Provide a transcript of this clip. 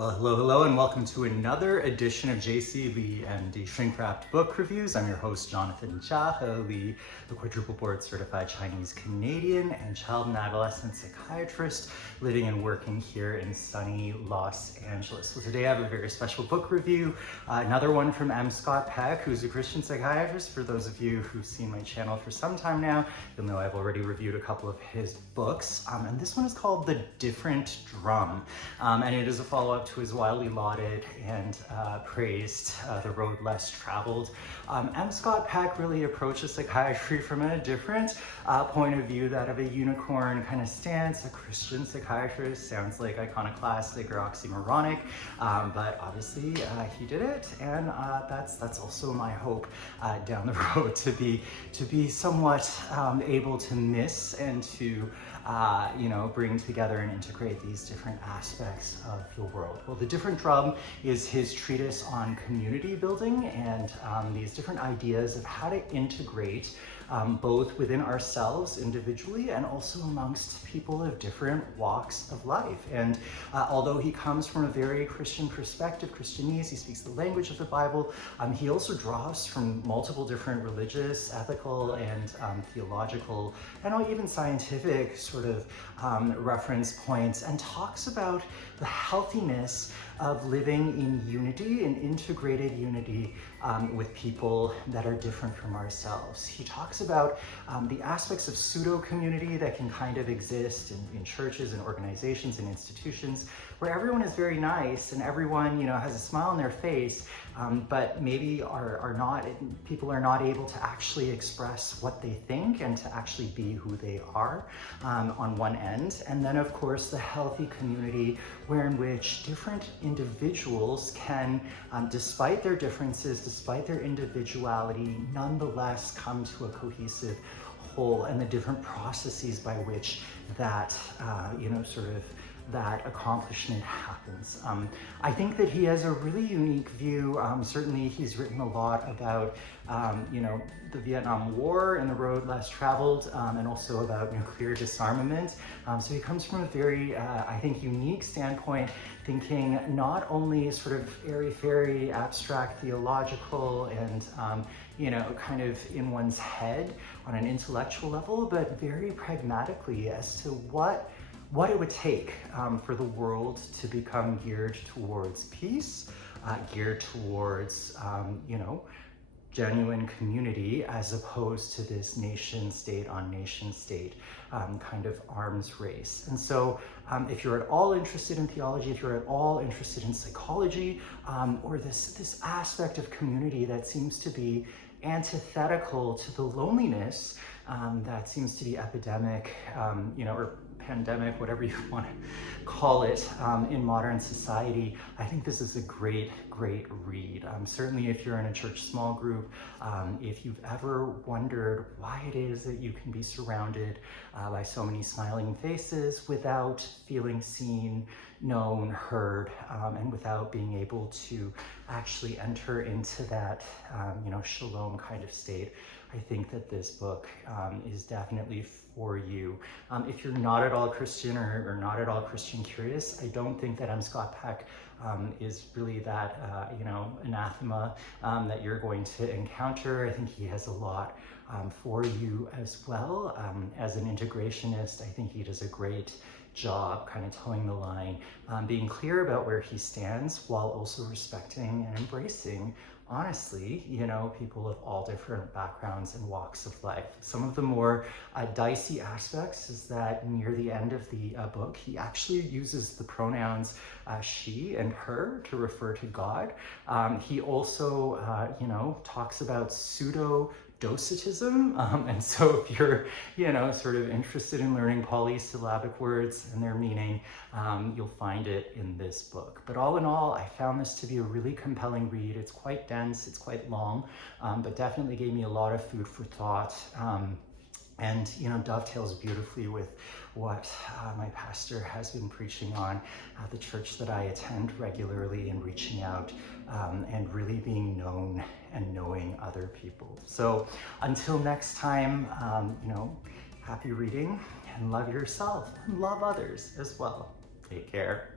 Well, hello, and welcome to another edition of JC and the Shrink Wrapped Book Reviews. I'm your host, Jonathan Jia, the quadruple board certified Chinese Canadian and child and adolescent psychiatrist living and working here in sunny Los Angeles. So today I have a very special book review, another one from Scott Peck, who's a Christian psychiatrist. For those of you who've seen my channel for some time now, you'll know I've already reviewed a couple of his books, and this one is called The Different Drum, and it is a follow-up to his widely lauded and praised The Road Less Traveled. Scott Peck really approaches psychiatry from a different point of view, that of a unicorn kind of stance. A Christian psychiatrist sounds like iconoclastic or oxymoronic, but obviously he did it, and that's also my hope down the road, to be somewhat able to miss and to bring together and integrate these different aspects of the world. Well, The Different Drum is his treatise on community building and these different ideas of how to integrate both within ourselves individually and also amongst people of different walks of life. And although he comes from a very Christian perspective, Christianese, he speaks the language of the Bible, he also draws from multiple different religious, ethical, and theological, and even scientific sort of reference points, and talks about the healthiness of living in unity, in integrated unity with people that are different from ourselves. He talks about the aspects of pseudo-community that can kind of exist in churches and organizations and institutions, where everyone is very nice and everyone, has a smile on their face, but maybe people are not able to actually express what they think and to actually be who they are on one end. And then, of course, the healthy community in which different individuals can, despite their differences, despite their individuality, nonetheless come to a cohesive whole, and the different processes by which that, that accomplishment happens. I think that he has a really unique view. Certainly he's written a lot about, the Vietnam War and The Road Less Traveled, and also about nuclear disarmament. So he comes from a very, I think, unique standpoint, thinking not only sort of airy-fairy, abstract, theological, and, kind of in one's head on an intellectual level, but very pragmatically as to what it would take for the world to become geared towards peace, geared towards, genuine community, as opposed to this nation state on nation state kind of arms race. And so if you're at all interested in theology, if you're at all interested in psychology, or this aspect of community that seems to be antithetical to the loneliness that seems to be epidemic, or pandemic, whatever you want to call it, in modern society, I think this is a great read. Certainly if you're in a church small group, if you've ever wondered why it is that you can be surrounded by so many smiling faces without feeling seen, known, heard, and without being able to actually enter into that, shalom kind of state, I think that this book is definitely for you. If you're not at all Christian or not at all Christian curious, I don't think that Scott Peck is really that, anathema that you're going to encounter. I think he has a lot for you as well. As an integrationist, I think he does a great job kind of towing the line, being clear about where he stands while also respecting and embracing, honestly, people of all different backgrounds and walks of life. Some of the more dicey aspects is that near the end of the book, he actually uses the pronouns she and her to refer to God. He also, talks about pseudodocetism, and so if you're, sort of interested in learning polysyllabic words and their meaning, you'll find it in this book. But all in all, I found this to be a really compelling read. It's quite dense, it's quite long, but definitely gave me a lot of food for thought, and dovetails beautifully with what my pastor has been preaching on at the church that I attend regularly, and reaching out and really being known and knowing other people. So until next time, happy reading, and love yourself and love others as well. Take care.